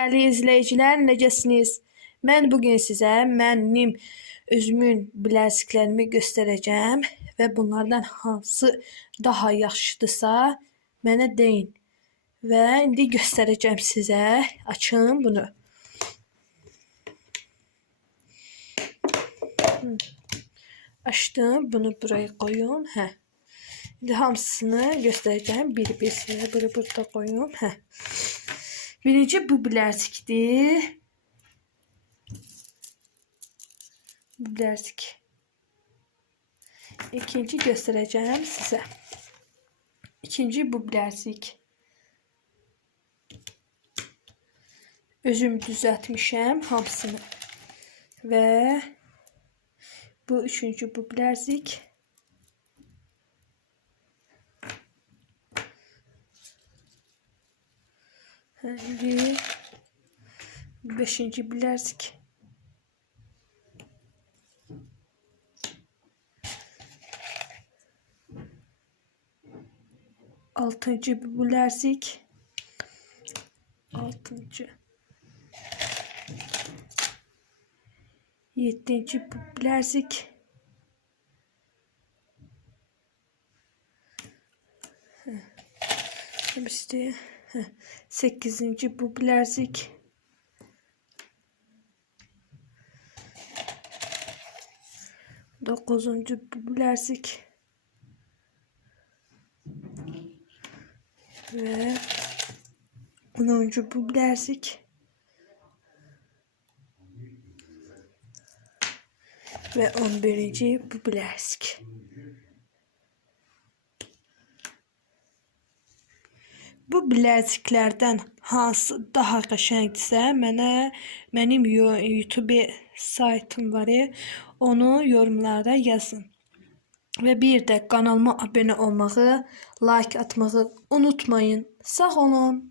Değerli izleyiciler, necəsiniz? Ben bugün size mənim özümün bileziklərimi göstereceğim ve bunlardan hansı daha yaxşıdırsa mənə deyin. Ve indi göstereceğim size. Açın bunu. Açtım. Bunu buraya koyun. İndi hamısını göstereceğim. Bir size burada koyun. Birinci bu bilezikdir. Bu bilezik. İkinci göstereceğim size. İkinci bu bilezik. Özüm düzəltmişəm hamısını. Ve bu üçüncü bu bilezik. Şimdi beşinci bilezik. Altıncı bilezik. Altıncı. Yedinci bilezik. İşte sekizinci bu bilezik. Dokuzuncu bu bilezik. Ve 10. bu bilezik. Ve 11. bu bilezik. Bu bileziklerden hansı daha qəşəngdirsə, mənim YouTube saytım var, onu yorumlara yazın. Ve bir de kanalıma abone olmağı, like atmağı unutmayın. Sağ olun.